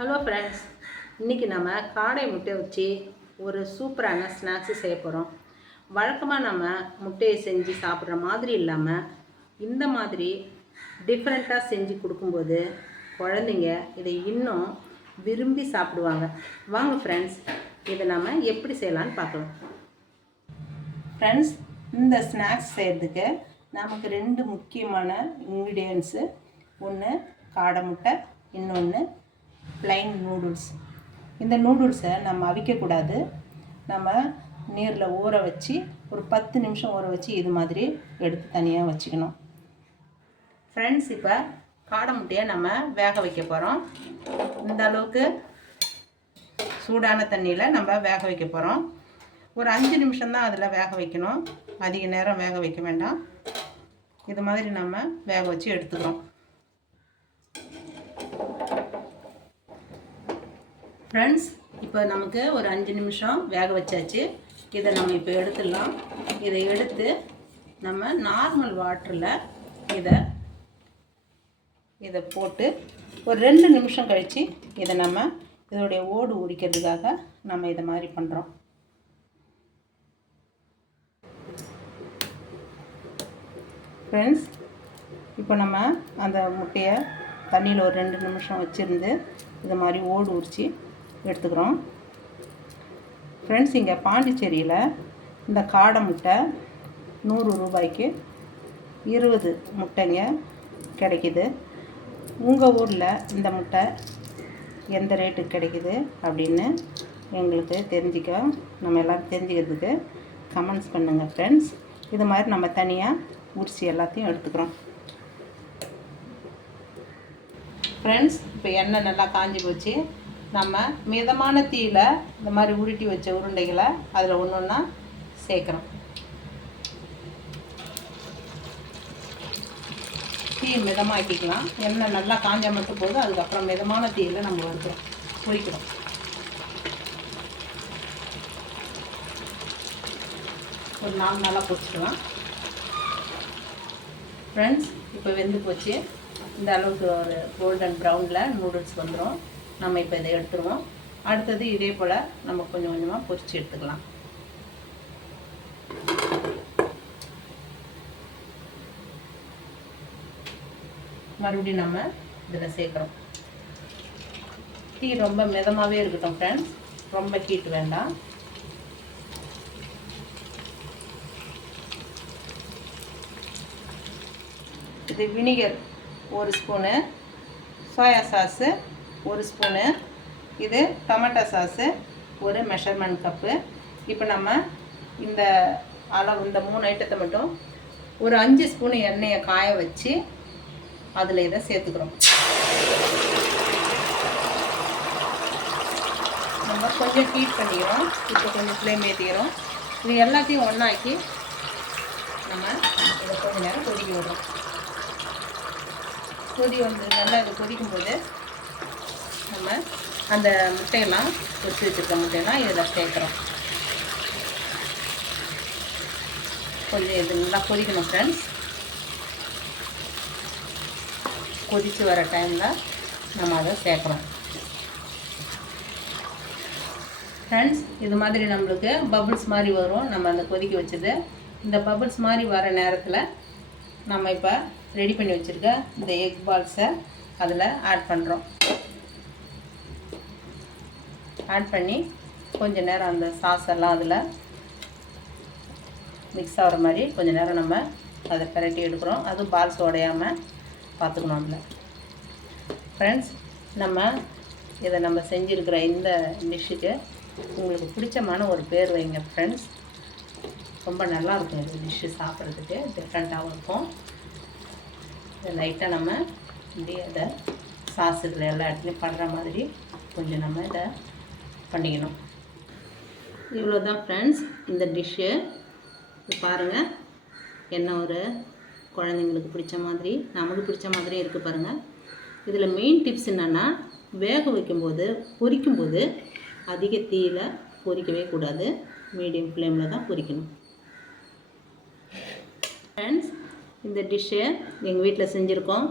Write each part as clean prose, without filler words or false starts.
Hello friends, இன்றைக்கி நம்ம காடை முட்டை வச்சு ஒரு சூப்பரான ஸ்நாக்ஸு செய்ய போகிறோம். வழக்கமாக நம்ம முட்டையை செஞ்சு சாப்பிட்ற மாதிரி இல்லாமல் இந்த மாதிரி டிஃப்ரெண்ட்டாக செஞ்சு கொடுக்கும்போது குழந்தைங்க இதை இன்னும் விரும்பி சாப்பிடுவாங்க. வாங்க ஃப்ரெண்ட்ஸ், இதை நம்ம எப்படி செய்யலான்னு பார்க்கலாம். ஃப்ரெண்ட்ஸ், இந்த ஸ்நாக்ஸ் செய்கிறதுக்கு நமக்கு 2 முக்கியமான இன்க்ரீடியன்ட்ஸு. ஒன்று காடை முட்டை, இன்னொன்று ப்ளைன் நூடுல்ஸ். இந்த நூடுல்ஸை நம்ம அவிக்கக்கூடாது. நம்ம நீரில் ஊற வச்சு ஒரு 10 நிமிஷம் ஊற வச்சு இது மாதிரி எடுத்து தனியாக வச்சுக்கணும். ஃப்ரெண்ட்ஸ், இப்போ காடை முட்டையை நம்ம வேக வைக்க போகிறோம். இந்த அளவுக்கு சூடான தண்ணியில் நம்ம வேக வைக்க போகிறோம். ஒரு 5 நிமிஷம் தான் அதில் வேக வைக்கணும். அதிக நேரம் வேக வைக்க வேண்டாம். இது மாதிரி நம்ம வேக வச்சு எடுத்துக்கிறோம். ஃப்ரெண்ட்ஸ், இப்போ நமக்கு ஒரு 5 நிமிஷம் வேக வச்சாச்சு. இதை நம்ம இப்போ எடுத்துடலாம். இதை எடுத்து நம்ம நார்மல் வாட்டரில் இதை போட்டு ஒரு 2 நிமிஷம் கழித்து இதை நம்ம இதோடைய ஓடு உரிக்கிறதுக்காக நம்ம இதை மாதிரி பண்ணுறோம். ஃப்ரெண்ட்ஸ், இப்போ நம்ம அந்த முட்டையை தண்ணியில் ஒரு 2 நிமிஷம் வச்சுருந்து இது மாதிரி ஓடு உரித்து எடுத்துக்கிறோம். ஃப்ரெண்ட்ஸ், இங்கே பாண்டிச்சேரியில் இந்த காடை முட்டை 100 ரூபாய்க்கு 20 முட்டைங்க கிடைக்கிது. உங்கள் ஊரில் இந்த முட்டை எந்த ரேட்டுக்கு கிடைக்கிது அப்படின்னு எங்களுக்கு நம்ம எல்லோரும் தெரிஞ்சுக்கிறதுக்கு கமெண்ட்ஸ் பண்ணுங்கள். ஃப்ரெண்ட்ஸ், இது மாதிரி நம்ம தனியாக உரிச்சி எல்லாத்தையும் எடுத்துக்கிறோம். ஃப்ரெண்ட்ஸ், இப்போ எண்ணெய் நல்லா காஞ்சி போச்சு. நம்ம மிதமான தீயில் இந்த மாதிரி உருட்டி வச்ச உருண்டைகளை அதில் ஒன்று ஒன்றா சேர்க்குறோம். தீ மிதமாக்கிக்கலாம். எண்ணெய் நல்லா காஞ்ச மட்டும் போது அதுக்கப்புறம் மிதமான தீயில் நம்ம வறுக்கிறோம், பொரிக்கிறோம். ஒரு 4 நாளாக பொரிச்சிக்கலாம். ஃப்ரெண்ட்ஸ், இப்போ வெந்து போச்சு. இந்த அளவுக்கு ஒரு கோல்டன் ப்ரௌனில் நூடுல்ஸ் வந்துடும். நம்ம இப்போ இதை எடுத்துருவோம். அடுத்தது இதே போல் நம்ம கொஞ்சம் கொஞ்சமாக பொரித்து எடுத்துக்கலாம். மறுபடியும் நம்ம இதில் சேர்க்குறோம். டீ ரொம்ப மிதமாகவே இருக்கட்டும் ஃப்ரெண்ட்ஸ், ரொம்ப ஹீட் வேண்டாம். இது vinegar 1 spoon, soya sauce 1 spoon, இது டொமேட்டோ சாஸு ஒரு மெஷர்மெண்ட் கப்பு. இப்போ நம்ம இந்த 3 ஐட்டத்தை மட்டும் ஒரு 5 ஸ்பூனு எண்ணெயை காய வச்சு அதில் இதை சேர்த்துக்கிறோம். நம்ம கொஞ்சம் ஹீட் பண்ணிக்கிறோம். இப்போ கொஞ்சம் ஃப்ளேம் ஏற்றிக்கிறோம். இது எல்லாத்தையும் ஒன்றாக்கி நம்ம இதை கொஞ்சம் நேரம் கொதிக்க விடுறோம். நல்லா இது கொதிக்கும்போது நம்ம அந்த முட்டையெல்லாம் பொரிச்சு வச்சுருக்க முட்டையெல்லாம் இதில் சேர்க்குறோம். கொஞ்சம் இது நல்லா கொதிக்கணும் ஃப்ரெண்ட்ஸ். கொதித்து வர டைமில் நம்ம அதை சேர்க்குறோம். ஃப்ரெண்ட்ஸ், இது மாதிரி நம்மளுக்கு பபுள்ஸ் மாதிரி வரும். நம்ம அந்த கொதிக்க வச்சது இந்த பபுள்ஸ் மாதிரி வர நேரத்தில் நம்ம இப்போ ரெடி பண்ணி வச்சுருக்க இந்த எக் பால்ஸை அதில் ஆட் பண்ணுறோம். ஆட் பண்ணி கொஞ்சம் நேரம் அந்த சாஸ் எல்லாம் அதில் மிக்ஸ் ஆகிற மாதிரி கொஞ்சம் நேரம் நம்ம அதை பிரட்டி எடுக்கிறோம். அதுவும் பால்ஸ் உடையாமல் பார்த்துக்கணும். அதில் ஃப்ரெண்ட்ஸ், நம்ம செஞ்சுருக்கிற இந்த டிஷ்ஷுக்கு உங்களுக்கு பிடிச்சமான ஒரு பேர் வைங்க ஃப்ரெண்ட்ஸ். ரொம்ப நல்லாயிருக்கும் இந்த டிஷ்ஷு, சாப்பிட்றதுக்கு டிஃப்ரெண்ட்டாகவும் இருக்கும். இதை லைட்டாக நம்ம இப்படி அதை சாஸ் இதில் எல்லா இடத்துலையும் படுற மாதிரி கொஞ்சம் நம்ம இதை பண்ணிக்கணும். இவ்வளோ தான் ஃப்ரெண்ட்ஸ் இந்த டிஷ்ஷு. பாருங்கள், என்ன ஒரு குழந்தைங்களுக்கு பிடிச்ச மாதிரி நமக்கு பிடிச்ச மாதிரி இருக்குது பாருங்கள். இதில் மெயின் டிப்ஸ் என்னென்னா, வேக வைக்கும்போது பொரிக்கும்போது அதிக தீயில் பொரிக்கவே கூடாது. மீடியம் ஃப்ளேமில் தான் பொரிக்கணும். ஃப்ரெண்ட்ஸ், இந்த டிஷ்ஷு எங்கள் வீட்டில் செஞ்சுருக்கோம்.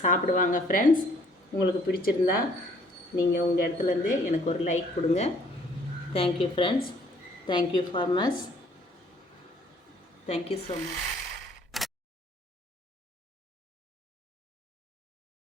சாப்பிடுவாங்க ஃப்ரெண்ட்ஸ். உங்களுக்கு பிடிச்சிருந்தா நீங்கள் உங்கள் இடத்துலேருந்து எனக்கு ஒரு லைக் கொடுங்க. Thank you friends, thank you farmers, thank you so much.